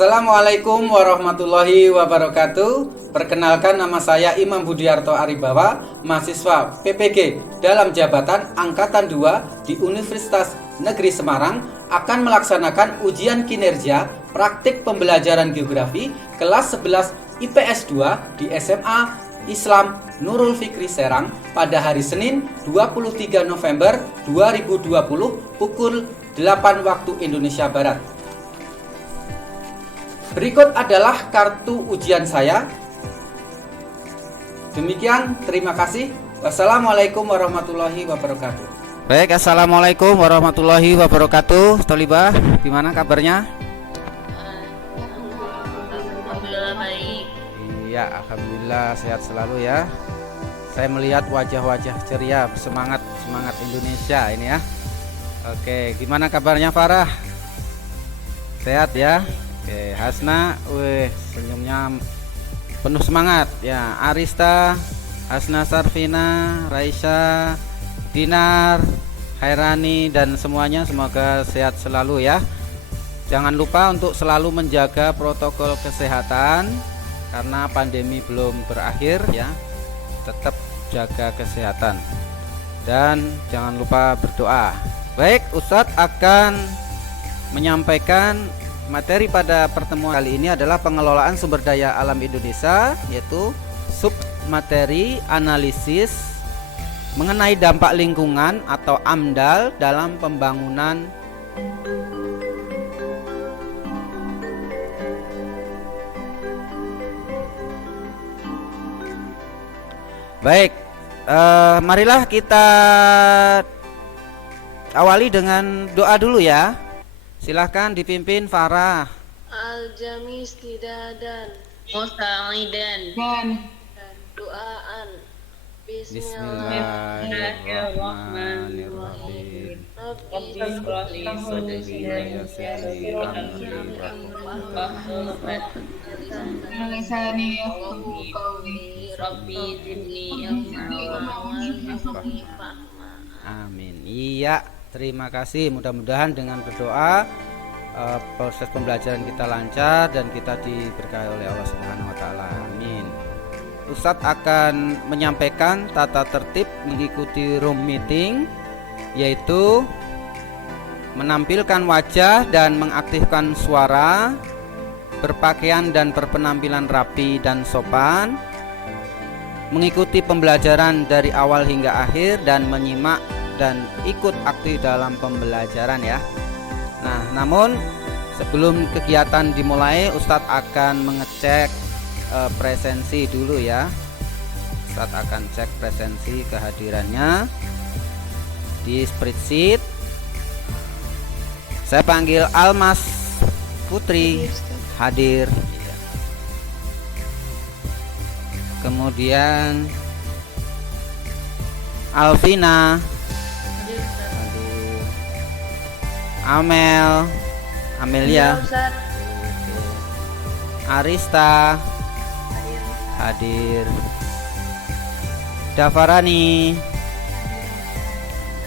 Assalamualaikum warahmatullahi wabarakatuh. Perkenalkan, nama saya Imam Budiarto Aribawa, mahasiswa PPG dalam jabatan Angkatan 2 di Universitas Negeri Semarang, akan melaksanakan ujian kinerja praktik pembelajaran geografi kelas 11 IPS 2 di SMA Islam Nurul Fikri Serang pada hari Senin 23 November 2020 pukul 8 waktu Indonesia Barat. Berikut adalah kartu ujian saya. Demikian, terima kasih. Wassalamualaikum warahmatullahi wabarakatuh. Baik, assalamualaikum warahmatullahi wabarakatuh. Tolibah, gimana kabarnya? Alhamdulillah baik. Iya, alhamdulillah sehat selalu ya. Saya melihat wajah-wajah ceria, semangat Indonesia ini ya. Oke, gimana kabarnya Farah? Sehat ya? Oke, Hasna, senyumnya penuh semangat ya. Arista, Hasna Sarfina, Raisa, Dinar, Hairani, dan semuanya semoga sehat selalu ya. Jangan lupa untuk selalu menjaga protokol kesehatan karena pandemi belum berakhir ya. Tetap jaga kesehatan dan jangan lupa berdoa. Baik, Ustadz akan menyampaikan materi pada pertemuan kali ini adalah pengelolaan sumber daya alam Indonesia, yaitu sub materi analisis mengenai dampak lingkungan atau AMDAL dalam pembangunan Baik, marilah kita awali dengan doa dulu ya. Silahkan dipimpin Farah. Al-Jamis Tidadan Musta'idan dan doaan. Bismillahirrahmanirrahim. Rabbi shrah li sadri wa yassir li amri Lisani yafqahu qawli. Rabbi zidni ilma. Amin. Iya, terima kasih. Mudah-mudahan dengan berdoa proses pembelajaran kita lancar dan kita diberkahi oleh Allah Subhanahu wa taala. Amin. Ustadz akan menyampaikan tata tertib mengikuti room meeting, yaitu menampilkan wajah dan mengaktifkan suara, berpakaian dan berpenampilan rapi dan sopan, mengikuti pembelajaran dari awal hingga akhir dan menyimak dan ikut aktif dalam pembelajaran ya. Nah, namun sebelum kegiatan dimulai, Ustadz akan mengecek presensi dulu ya. Ustadz akan cek presensi kehadirannya di spreadsheet. Saya panggil Almas Putri hadir. Kemudian Alvina hadir. Amelia, Arista hadir. Dafarani,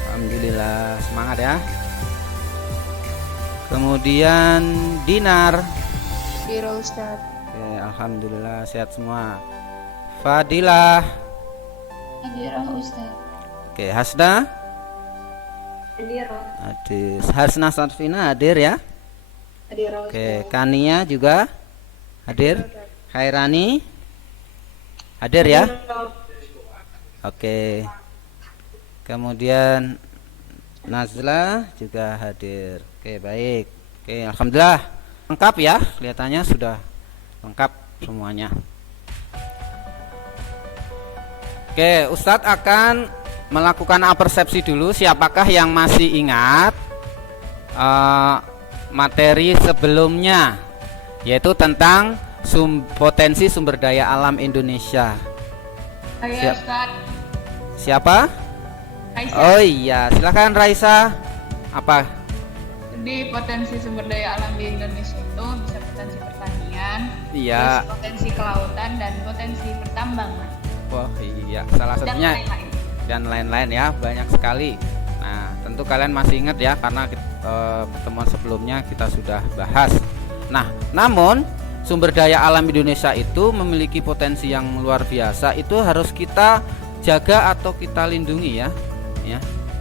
alhamdulillah, semangat ya. Kemudian Dinar, oke, alhamdulillah sehat semua. Fadilah, oke. Hasna hadir. Hasna Sarfina hadir ya. Oke, Kania juga hadir. Hairani hadir ya. Oke. Kemudian Nazla juga hadir. Oke, baik. Oke, alhamdulillah lengkap ya. Kelihatannya sudah lengkap semuanya. Oke, Ustadz akan melakukan persepsi dulu. Siapakah yang masih ingat materi sebelumnya, yaitu tentang potensi sumber daya alam Indonesia? Siapa? Raisa. Oh iya, silakan Raisa. Apa? Jadi potensi sumber daya alam di Indonesia itu bisa potensi pertanian, Iya. terus potensi kelautan dan potensi pertambangan. Wah iya, salah satunya dan lain-lain ya, banyak sekali. Nah, tentu kalian masih ingat ya, karena pertemuan sebelumnya kita sudah bahas. Nah, namun sumber daya alam Indonesia itu memiliki potensi yang luar biasa, itu harus kita jaga atau kita lindungi ya.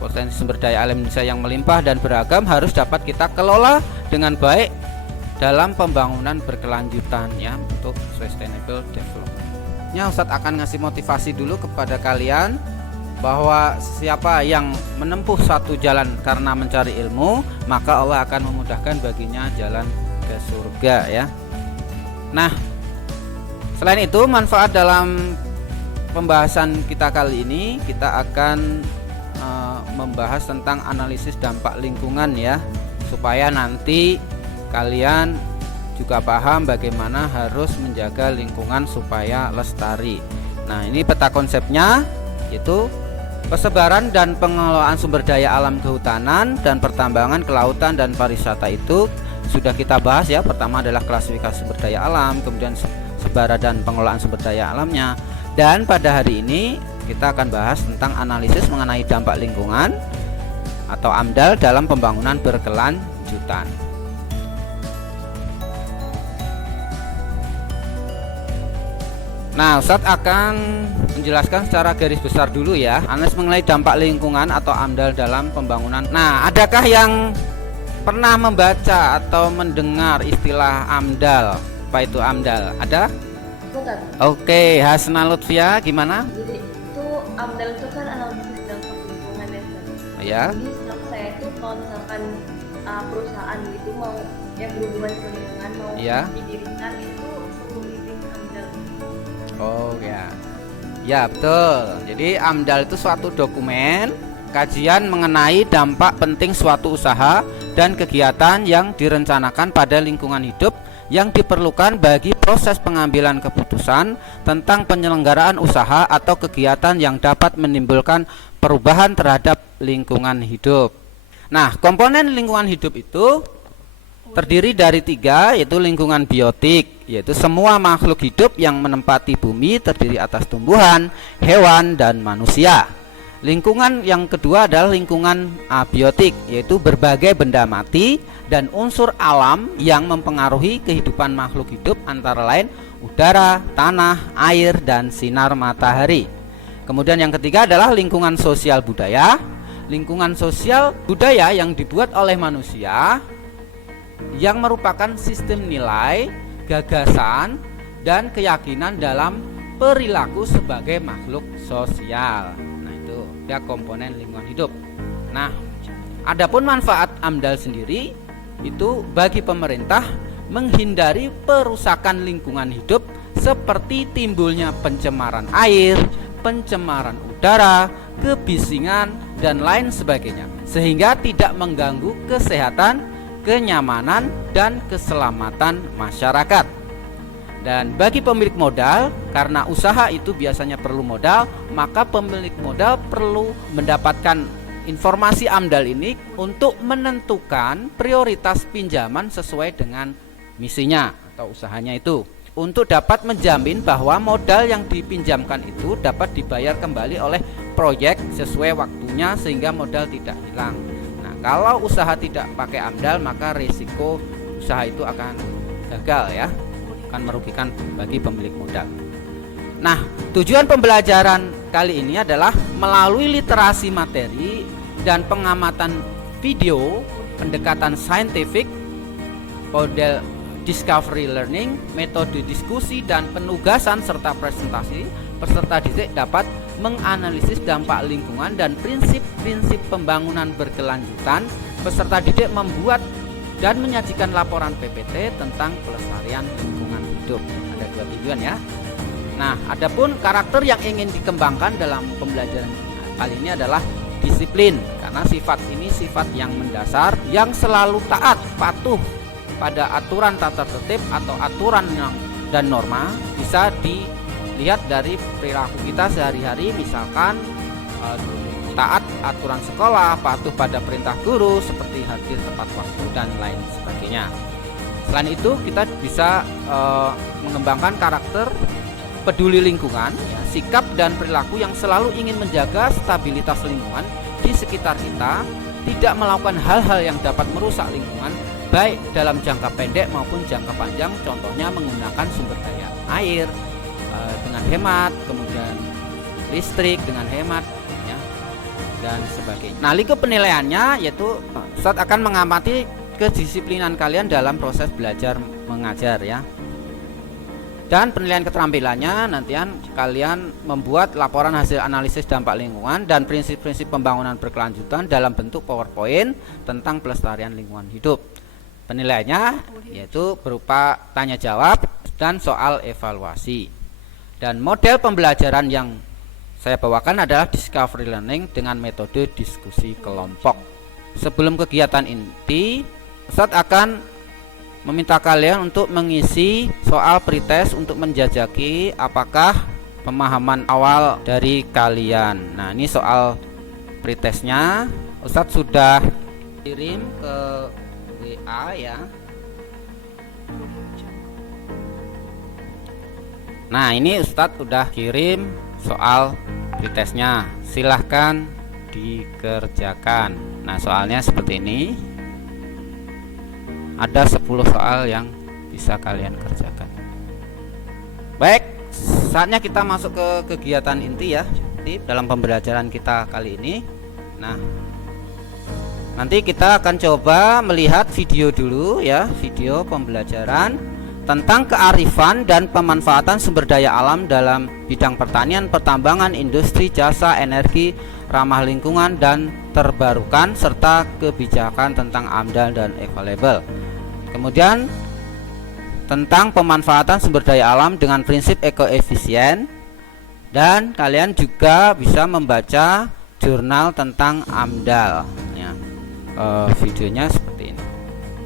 Potensi sumber daya alam Indonesia yang melimpah dan beragam harus dapat kita kelola dengan baik dalam pembangunan berkelanjutan ya, untuk sustainable development. Ustadz akan ngasih motivasi dulu kepada kalian bahwa siapa yang menempuh satu jalan karena mencari ilmu, maka Allah akan memudahkan baginya jalan ke surga ya. Nah, selain itu manfaat dalam pembahasan kita kali ini, kita akan membahas tentang analisis dampak lingkungan ya, supaya nanti kalian juga paham bagaimana harus menjaga lingkungan supaya lestari. Nah, ini peta konsepnya, yaitu persebaran dan pengelolaan sumber daya alam kehutanan dan pertambangan, kelautan dan pariwisata itu sudah kita bahas ya. Pertama adalah klasifikasi sumber daya alam, kemudian sebaran dan pengelolaan sumber daya alamnya. Dan pada hari ini kita akan bahas tentang analisis mengenai dampak lingkungan atau AMDAL dalam pembangunan berkelanjutan. Nah, Ustadz akan menjelaskan secara garis besar dulu ya, analisis mengenai dampak lingkungan atau AMDAL dalam pembangunan. Nah, adakah yang pernah membaca atau mendengar istilah AMDAL? Apa itu AMDAL? Ada? Bukan. Oke, Hasna Lutfia gimana? Jadi itu AMDAL itu kan analisis dampak lingkungan ya. Ya. Jadi setahu saya itu kalau misalkan perusahaan gitu mau yang berhubungan dengan lingkungan mau Ya. didirikan itu perlu bikin AMDAL. Oh ya. Ya, betul. Jadi AMDAL itu suatu dokumen kajian mengenai dampak penting suatu usaha dan kegiatan yang direncanakan pada lingkungan hidup yang diperlukan bagi proses pengambilan keputusan tentang penyelenggaraan usaha atau kegiatan yang dapat menimbulkan perubahan terhadap lingkungan hidup. Nah, komponen lingkungan hidup itu terdiri dari 3, yaitu lingkungan biotik, yaitu semua makhluk hidup yang menempati bumi terdiri atas tumbuhan, hewan, dan manusia. Lingkungan yang kedua adalah lingkungan abiotik, yaitu berbagai benda mati dan unsur alam yang mempengaruhi kehidupan makhluk hidup antara lain udara, tanah, air, dan sinar matahari. Kemudian yang ketiga adalah lingkungan sosial budaya. Lingkungan sosial budaya yang dibuat oleh manusia yang merupakan sistem nilai, gagasan, dan keyakinan dalam perilaku sebagai makhluk sosial. Nah, itu dia komponen lingkungan hidup. Nah, adapun manfaat AMDAL sendiri itu bagi pemerintah menghindari perusakan lingkungan hidup seperti timbulnya pencemaran air, pencemaran udara, kebisingan, dan lain sebagainya, sehingga tidak mengganggu kesehatan, kenyamanan, dan keselamatan masyarakat. Dan bagi pemilik modal, karena usaha itu biasanya perlu modal, maka pemilik modal perlu mendapatkan informasi AMDAL ini untuk menentukan prioritas pinjaman sesuai dengan misinya atau usahanya itu, untuk dapat menjamin bahwa modal yang dipinjamkan itu dapat dibayar kembali oleh proyek sesuai waktunya sehingga modal tidak hilang. Nah, kalau usaha tidak pakai AMDAL, maka risiko usaha itu akan gagal ya, akan merugikan bagi pemilik modal. Nah, tujuan pembelajaran kali ini adalah melalui literasi materi dan pengamatan video, pendekatan saintifik, model discovery learning, metode diskusi dan penugasan serta presentasi, peserta didik dapat menganalisis dampak lingkungan dan prinsip-prinsip pembangunan berkelanjutan. Peserta didik membuat dan menyajikan laporan PPT tentang pelestarian lingkungan hidup. Ada 2 tujuan ya. Nah, adapun karakter yang ingin dikembangkan dalam pembelajaran kali ini adalah disiplin, karena sifat ini sifat yang mendasar, yang selalu taat, patuh pada aturan tata tertib atau aturan dan norma. Bisa dilihat dari perilaku kita sehari-hari, misalkan taat aturan sekolah, patuh pada perintah guru, seperti hadir tepat waktu dan lain sebagainya. Selain itu, kita bisa mengembangkan karakter peduli lingkungan, ya, sikap dan perilaku yang selalu ingin menjaga stabilitas lingkungan di sekitar kita, tidak melakukan hal-hal yang dapat merusak lingkungan, baik dalam jangka pendek maupun jangka panjang, contohnya menggunakan sumber daya air dengan hemat, kemudian listrik dengan hemat ya, dan sebagainya. Nah, lingkup penilaiannya yaitu Ustadz akan mengamati kedisiplinan kalian dalam proses belajar mengajar ya. Dan penilaian keterampilannya nantian kalian membuat laporan hasil analisis dampak lingkungan dan prinsip-prinsip pembangunan berkelanjutan dalam bentuk PowerPoint tentang pelestarian lingkungan hidup. Penilaiannya yaitu berupa tanya jawab dan soal evaluasi. Dan model pembelajaran yang saya bawakan adalah discovery learning dengan metode diskusi kelompok. Sebelum kegiatan inti, Ustadz akan meminta kalian untuk mengisi soal pretest untuk menjajaki apakah pemahaman awal dari kalian. Nah, ini soal pretestnya Ustadz sudah kirim ke WA ya. Nah, ini Ustadz sudah kirim soal pretestnya, silahkan dikerjakan. Nah, soalnya seperti ini. Ada 10 soal yang bisa kalian kerjakan. Baik, saatnya kita masuk ke kegiatan inti ya, dalam pembelajaran kita kali ini. Nah, nanti kita akan coba melihat video dulu ya, video pembelajaran tentang kearifan dan pemanfaatan sumber daya alam dalam bidang pertanian, pertambangan, industri, jasa, energi, ramah lingkungan dan terbarukan, serta kebijakan tentang AMDAL dan eco-label. Kemudian tentang pemanfaatan sumber daya alam dengan prinsip ekoefisien, dan kalian juga bisa membaca jurnal tentang AMDAL ya. Videonya seperti ini.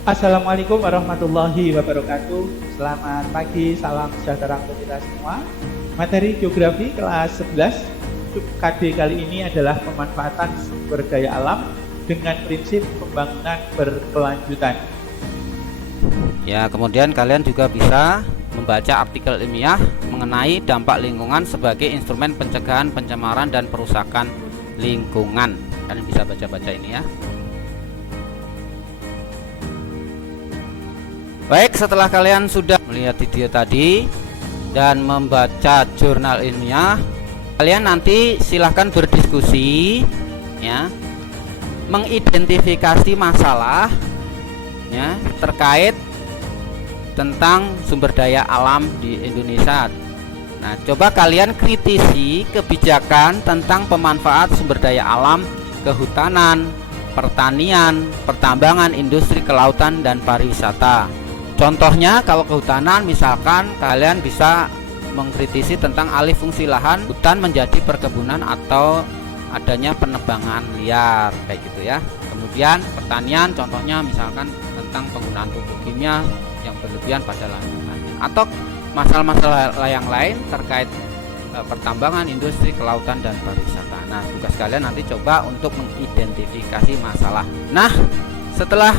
Assalamualaikum warahmatullahi wabarakatuh. Selamat pagi, salam sejahtera untuk kita semua. Materi geografi kelas 11 KD kali ini adalah pemanfaatan sumber daya alam dengan prinsip pembangunan berkelanjutan. Ya, kemudian kalian juga bisa membaca artikel ilmiah mengenai dampak lingkungan sebagai instrumen pencegahan pencemaran dan perusakan lingkungan. Kalian bisa baca-baca ini ya. Baik, setelah kalian sudah melihat video tadi dan membaca jurnal ilmiah, kalian nanti silahkan berdiskusi ya, mengidentifikasi masalah ya terkait tentang sumber daya alam di Indonesia. Nah, coba kalian kritisi kebijakan tentang pemanfaat sumber daya alam, kehutanan, pertanian, pertambangan, industri, kelautan, dan pariwisata. Contohnya kalau kehutanan, misalkan kalian bisa mengkritisi tentang alih fungsi lahan hutan menjadi perkebunan atau adanya penebangan liar kayak gitu ya. Kemudian pertanian, contohnya misalkan tentang penggunaan pupuk kimia yang berlebihan pada lahan pertanian, atau masalah-masalah yang lain terkait pertambangan, industri, kelautan, dan pariwisata. Nah, tugas kalian nanti coba untuk mengidentifikasi masalah. Nah, setelah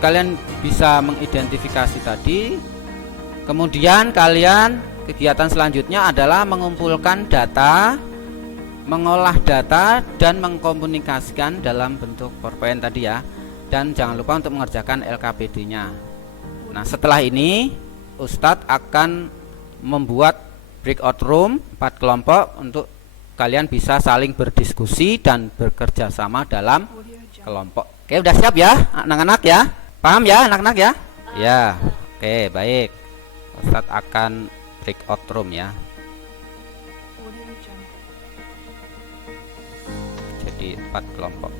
kalian bisa mengidentifikasi tadi, kemudian kalian kegiatan selanjutnya adalah mengumpulkan data, mengolah data, dan mengkomunikasikan dalam bentuk PowerPoint tadi ya. Dan jangan lupa untuk mengerjakan LKPD-nya. Nah, setelah ini Ustadz akan membuat breakout room 4 kelompok untuk kalian bisa saling berdiskusi dan bekerja sama dalam kelompok. Oke, udah siap ya anak-anak ya? Paham ya anak-anak ya? Ya, oke, baik. Ustadz akan breakout room ya. Jadi 4 kelompok.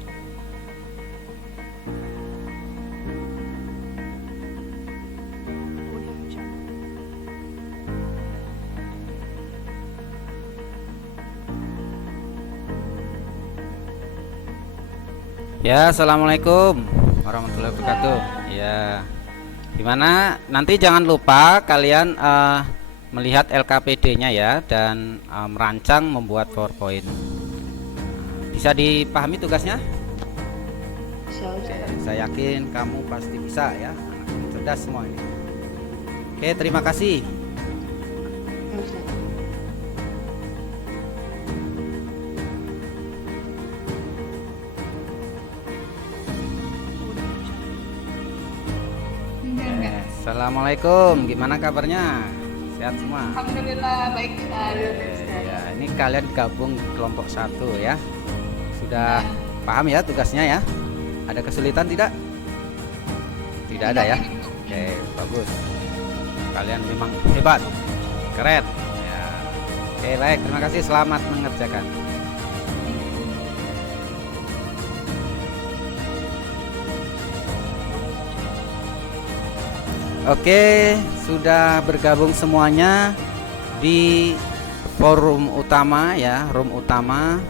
Ya, assalamualaikum warahmatullahi wabarakatuh. Ya, gimana? Nanti jangan lupa kalian melihat LKPD-nya ya, dan merancang membuat PowerPoint. Bisa dipahami tugasnya? Oke, saya yakin kamu pasti bisa ya, anak cerdas semua ini. Oke, terima kasih. Assalamualaikum, gimana kabarnya? Sehat semua? Alhamdulillah baik sekali. Ya, ini kalian gabung kelompok 1 ya. Sudah paham ya tugasnya ya? Ada kesulitan tidak? Tidak ada ya? Oke, bagus. Kalian memang hebat, keren. Ya. Oke, baik. Terima kasih. Selamat mengerjakan. Oke, sudah bergabung semuanya di forum utama ya, room utama.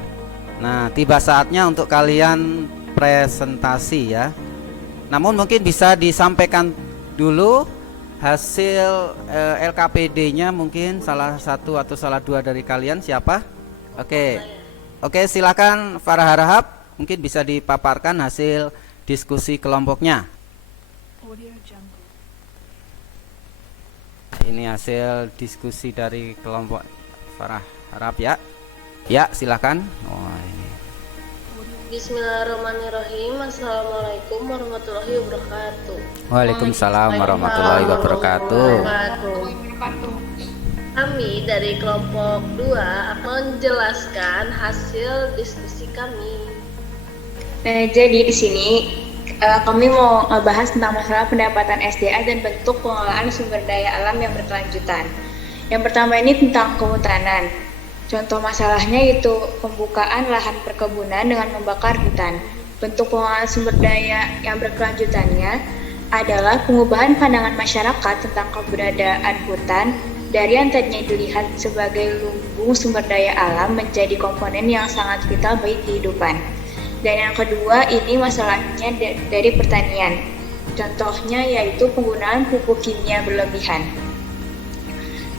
Nah, tiba saatnya untuk kalian presentasi ya. Namun mungkin bisa disampaikan dulu hasil LKPD-nya, mungkin salah satu atau salah dua dari kalian siapa? Oke, silakan Farah Harahap, mungkin bisa dipaparkan hasil diskusi kelompoknya. Ini hasil diskusi dari kelompok Farah Harahap ya. Ya, silakan. Ini. Bismillahirrahmanirrahim. Assalamualaikum warahmatullahi wabarakatuh. Waalaikumsalam warahmatullahi wabarakatuh. Kami dari kelompok 2 akan menjelaskan hasil diskusi kami. Nah, jadi di sini kami mau membahas tentang masalah pendapatan SDA dan bentuk pengelolaan sumber daya alam yang berkelanjutan. Yang pertama ini tentang kehutanan. Contoh masalahnya yaitu pembukaan lahan perkebunan dengan membakar hutan. Bentuk pengelolaan sumber daya yang berkelanjutannya adalah pengubahan pandangan masyarakat tentang keberadaan hutan dari yang tadinya dilihat sebagai lumbung sumber daya alam menjadi komponen yang sangat vital bagi kehidupan. Dan yang kedua ini masalahnya dari pertanian. Contohnya yaitu penggunaan pupuk kimia berlebihan.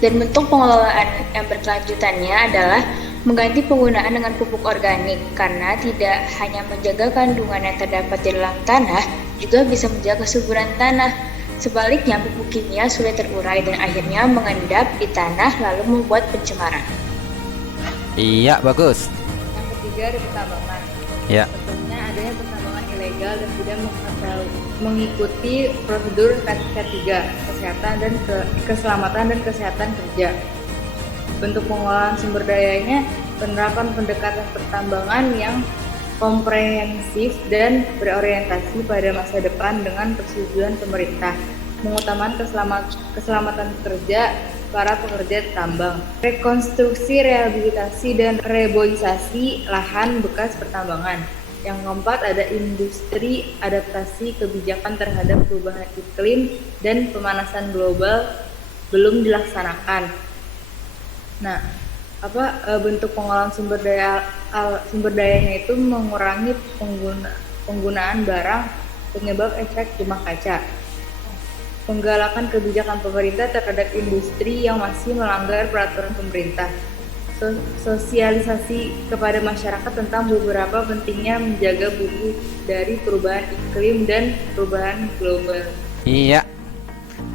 Dan bentuk pengelolaan yang berkelanjutannya adalah mengganti penggunaan dengan pupuk organik karena tidak hanya menjaga kandungan yang terdapat di dalam tanah, juga bisa menjaga kesuburan tanah. Sebaliknya pupuk kimia sulit terurai dan akhirnya mengendap di tanah lalu membuat pencemaran. Iya, bagus. Yang ketiga ada pertambangan. Ya. Contohnya adanya pertambangan ilegal dan tidak mengikuti prosedur K3, kesehatan dan keselamatan dan kesehatan kerja. Bentuk pengelolaan sumber dayanya penerapan pendekatan pertambangan yang komprehensif dan berorientasi pada masa depan dengan persetujuan pemerintah, mengutamakan keselamatan kerja para pekerja tambang, rekonstruksi, rehabilitasi, dan reboisasi lahan bekas pertambangan. Yang keempat ada industri adaptasi kebijakan terhadap perubahan iklim dan pemanasan global belum dilaksanakan. Nah, bentuk pengelolaan sumber dayanya itu mengurangi penggunaan barang penyebab efek rumah kaca. Penggalakan kebijakan pemerintah terhadap industri yang masih melanggar peraturan pemerintah. Sosialisasi kepada masyarakat tentang beberapa pentingnya menjaga bumi dari perubahan iklim dan perubahan global. Iya.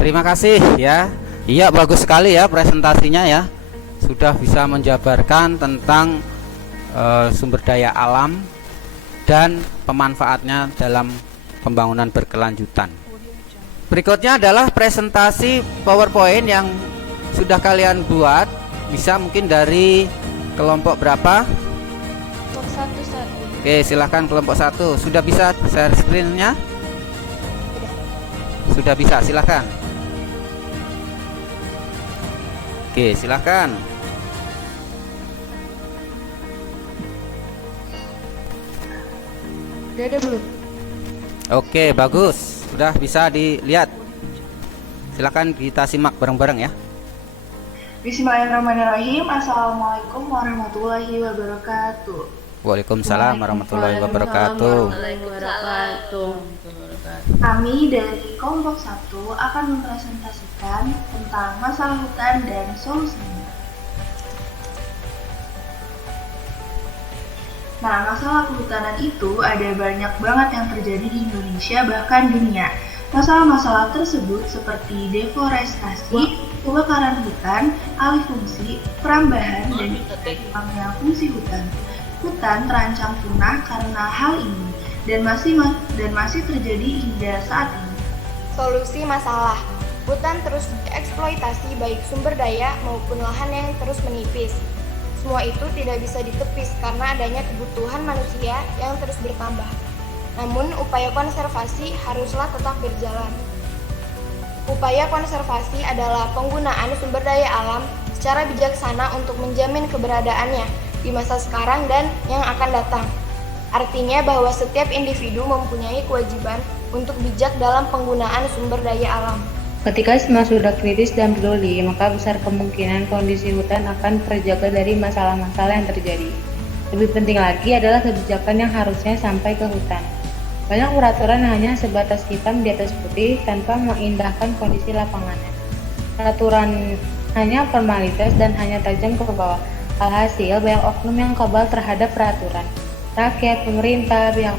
Terima kasih ya. Iya, bagus sekali ya presentasinya ya. Sudah bisa menjabarkan tentang sumber daya alam dan pemanfaatnya dalam pembangunan berkelanjutan. Berikutnya adalah presentasi PowerPoint yang sudah kalian buat. Bisa mungkin dari kelompok berapa? Kelompok 1. Oke, silahkan kelompok 1. Sudah bisa share screen-nya? Sudah bisa, silahkan. Oke, silahkan. Udah ada belum? Oke, bagus. Sudah bisa dilihat. Silakan kita simak bareng-bareng ya. Bismillahirrahmanirrahim. Assalamualaikum warahmatullahi wabarakatuh. Waalaikumsalam warahmatullahi wabarakatuh. Kami dari kelompok 1 akan mempresentasikan tentang masalah hutan dan solusinya. Nah, masalah kehutanan itu ada banyak banget yang terjadi di Indonesia bahkan dunia. Masalah-masalah tersebut seperti deforestasi, kebakaran hutan, alih fungsi, perambahan, dan hilangnya fungsi hutan. Hutan terancam punah karena hal ini dan masih terjadi hingga saat ini. Solusi masalah. Hutan terus dieksploitasi baik sumber daya maupun lahan yang terus menipis. Semua itu tidak bisa ditepis karena adanya kebutuhan manusia yang terus bertambah. Namun, upaya konservasi haruslah tetap berjalan. Upaya konservasi adalah penggunaan sumber daya alam secara bijaksana untuk menjamin keberadaannya di masa sekarang dan yang akan datang. Artinya bahwa setiap individu mempunyai kewajiban untuk bijak dalam penggunaan sumber daya alam. Ketika semua sudah kritis dan peduli, maka besar kemungkinan kondisi hutan akan terjaga dari masalah-masalah yang terjadi. Lebih penting lagi adalah kebijakan yang harusnya sampai ke hutan. Banyak peraturan hanya sebatas hitam di atas putih tanpa mengindahkan kondisi lapangannya. Peraturan hanya formalitas dan hanya tajam ke bawah. Alhasil, banyak oknum yang kebal terhadap peraturan. Rakyat, pemerintah, pihak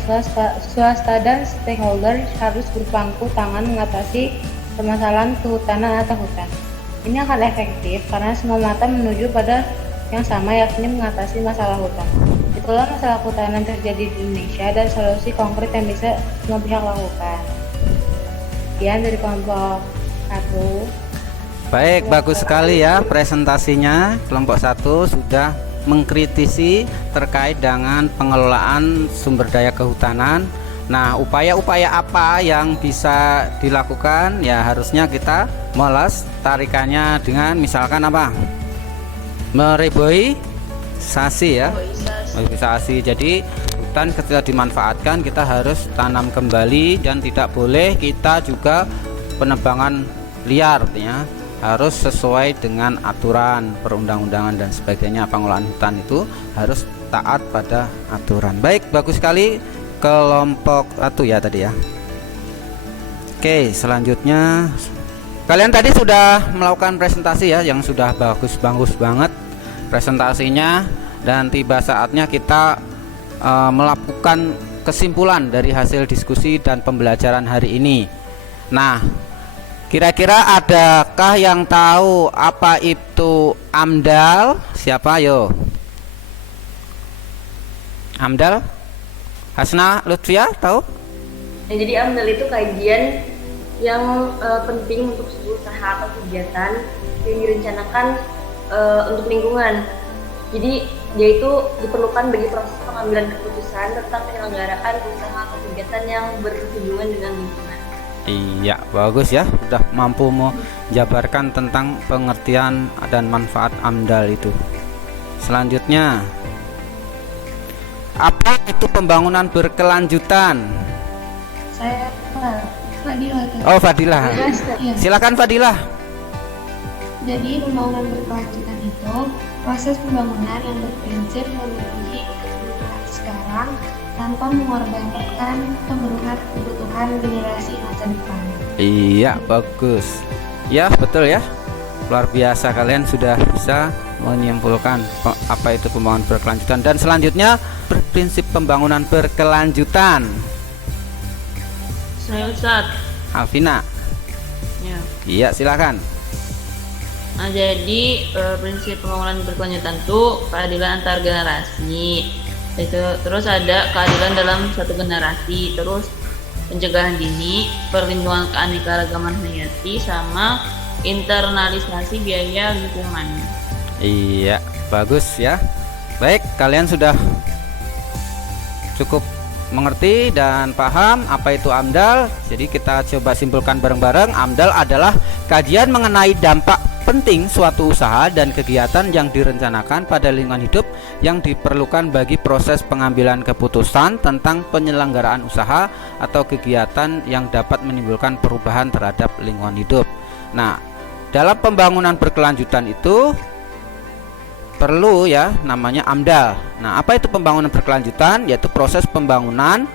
swasta, dan stakeholder harus berpangku tangan mengatasi permasalahan kehutanan atau hutan. Ini akan efektif karena semua mata menuju pada yang sama, yakni mengatasi masalah hutan. Itulah masalah kehutanan terjadi di Indonesia dan solusi konkret yang bisa semua pihak lakukan. Sekian dari kelompok 1. Baik, bagus sekali ya presentasinya. Kelompok 1 sudah mengkritisi terkait dengan pengelolaan sumber daya kehutanan. Nah, upaya-upaya apa yang bisa dilakukan? Ya, harusnya kita melestarikannya dengan misalkan apa? Mereboisasi ya. Mereboisasi. Jadi hutan ketika dimanfaatkan kita harus tanam kembali dan tidak boleh kita juga penebangan liar, artinya harus sesuai dengan aturan perundang-undangan dan sebagainya. Pengelolaan hutan itu harus taat pada aturan. Baik, bagus sekali kelompok 1 ya tadi ya. Oke, selanjutnya kalian tadi sudah melakukan presentasi ya, yang sudah bagus banget presentasinya, dan tiba saatnya kita melakukan kesimpulan dari hasil diskusi dan pembelajaran hari ini. Nah, kira-kira adakah yang tahu apa itu AMDAL? Siapa yo? AMDAL? Hasna Lutfia tahu? Ya, jadi AMDAL itu kajian yang penting untuk sebuah usaha atau kegiatan yang direncanakan untuk lingkungan. Jadi dia itu diperlukan bagi proses pengambilan keputusan tentang penyelenggaraan usaha atau kegiatan yang berhubungan dengan lingkungan. Iya, bagus ya, sudah mampu menjabarkan tentang pengertian dan manfaat AMDAL itu. Selanjutnya, apa itu pembangunan berkelanjutan? Saya Fadilah. Oh, Fadilah. Silakan Fadilah. Jadi pembangunan berkelanjutan itu proses pembangunan yang berprinsip memenuhi kebutuhan sekarang tanpa mengorbankan kebutuhan generasi masa depan. Iya, bagus. Ya, betul ya. Luar biasa, kalian sudah bisa menyimpulkan apa itu pembangunan berkelanjutan. Dan selanjutnya berprinsip pembangunan berkelanjutan. Saya Ustadz. Alvina. Ya. Iya, silakan. Nah, jadi prinsip pembangunan berkelanjutan itu keadilan antar generasi. Itu terus ada keadilan dalam satu generasi, terus pencegahan dini, perlindungan keanekaragaman hayati, sama internalisasi biaya lingkungan. Iya, bagus ya. Baik, kalian sudah cukup mengerti dan paham apa itu AMDAL. Jadi kita coba simpulkan bareng-bareng. AMDAL adalah kajian mengenai dampak penting suatu usaha dan kegiatan yang direncanakan pada lingkungan hidup yang diperlukan bagi proses pengambilan keputusan tentang penyelenggaraan usaha atau kegiatan yang dapat menimbulkan perubahan terhadap lingkungan hidup. Nah, dalam pembangunan berkelanjutan itu perlu ya namanya AMDAL. Nah, apa itu pembangunan berkelanjutan? Yaitu proses pembangunan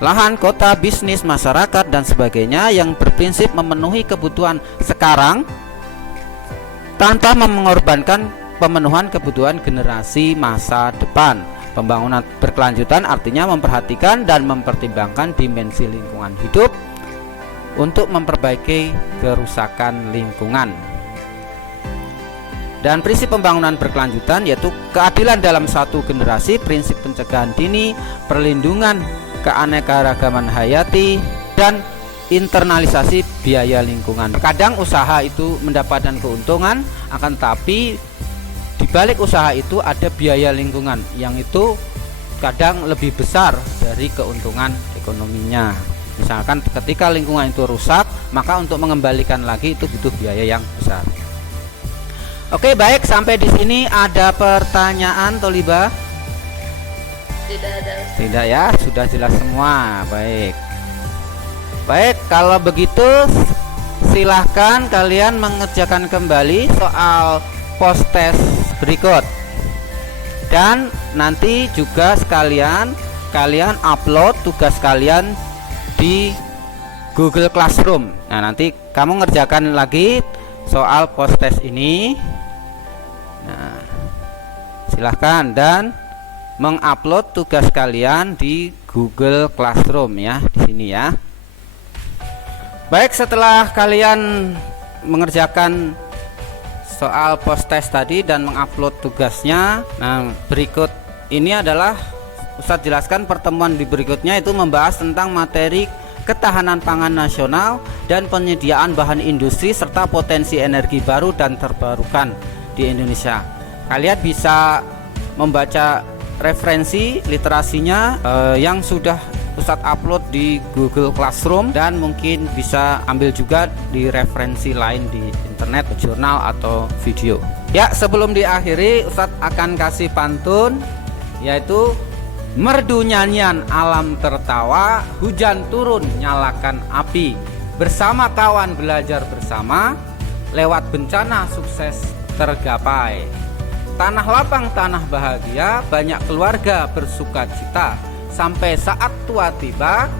lahan, kota, bisnis, masyarakat dan sebagainya yang berprinsip memenuhi kebutuhan sekarang tanpa mengorbankan pemenuhan kebutuhan generasi masa depan. Pembangunan berkelanjutan artinya memperhatikan dan mempertimbangkan dimensi lingkungan hidup untuk memperbaiki kerusakan lingkungan. Dan prinsip pembangunan berkelanjutan yaitu keadilan dalam satu generasi, prinsip pencegahan dini, perlindungan keanekaragaman hayati, dan internalisasi biaya lingkungan. Kadang usaha itu mendapatkan keuntungan, akan tapi di balik usaha itu ada biaya lingkungan yang itu kadang lebih besar dari keuntungan ekonominya. Misalkan ketika lingkungan itu rusak, maka untuk mengembalikan lagi itu butuh biaya yang besar. Oke, baik, sampai di sini ada pertanyaan Toliba? Tidak ada. Tidak ya, sudah jelas semua. Baik. Baik, kalau begitu silahkan kalian mengerjakan kembali soal post test berikut. Dan nanti juga sekalian kalian upload tugas kalian di Google Classroom. Nah, nanti kamu ngerjakan lagi soal post test ini. Nah, silahkan dan mengupload tugas kalian di Google Classroom ya, di sini ya. Baik, setelah kalian mengerjakan soal post test tadi dan mengupload tugasnya, nah berikut ini adalah Ustadz jelaskan pertemuan di berikutnya itu membahas tentang materi ketahanan pangan nasional dan penyediaan bahan industri serta potensi energi baru dan terbarukan di Indonesia. Kalian bisa membaca referensi literasinya yang sudah Ustadz upload di Google Classroom, dan mungkin bisa ambil juga di referensi lain di internet, jurnal atau video. Ya, sebelum diakhiri Ustadz akan kasih pantun, yaitu merdu nyanyian alam tertawa, hujan turun nyalakan api, bersama kawan belajar bersama, lewat bencana sukses tergapai. Tanah lapang tanah bahagia, banyak keluarga bersuka cita, sampai saat tua tiba,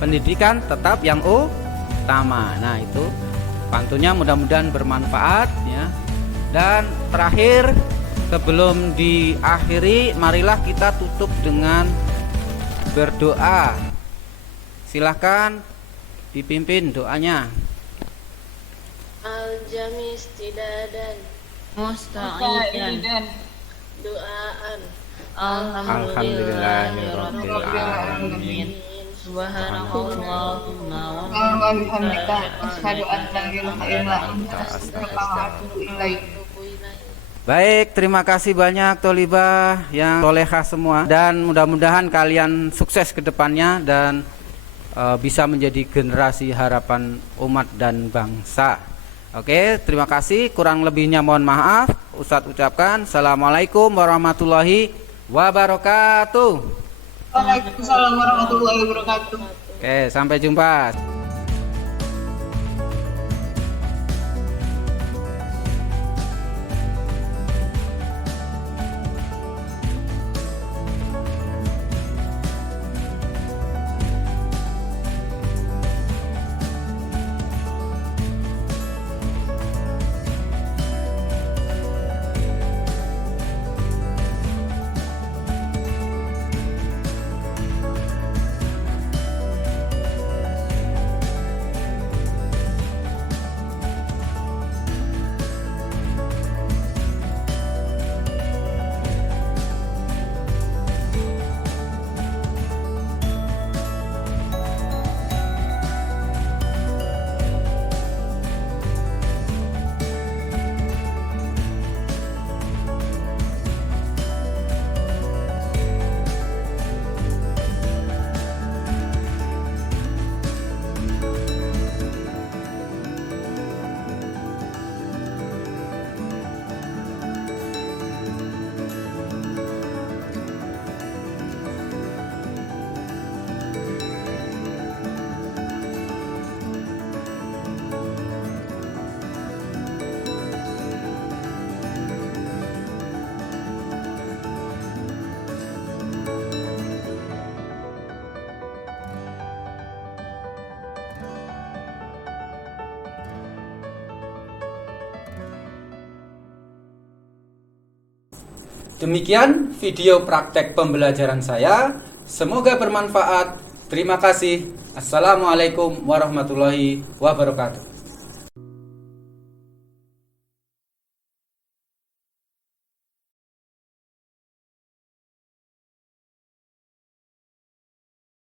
pendidikan tetap yang utama. Nah, itu pantunnya, mudah-mudahan bermanfaat ya. Dan terakhir, sebelum diakhiri, marilah kita tutup dengan berdoa. Silahkan dipimpin doanya. Al-Jamis tidadan Musta'idan doaan Alhamdulillahirabbil alamin. Subhanakallahumma wa bihamdika asyhadu an la ilaha illa anta astaghfiruka wa atubu ilaik. Baik, terima kasih banyak Tolibah yang solehah semua, dan mudah-mudahan kalian sukses ke depannya dan bisa menjadi generasi harapan umat dan bangsa. Oke, terima kasih. Kurang lebihnya mohon maaf. Ustadz ucapkan Assalamualaikum warahmatullahi wabarakatuh. Waalaikumsalam warahmatullahi wabarakatuh. Oke, sampai jumpa. Demikian video praktek pembelajaran saya. Semoga bermanfaat. Terima kasih. Assalamualaikum warahmatullahi wabarakatuh.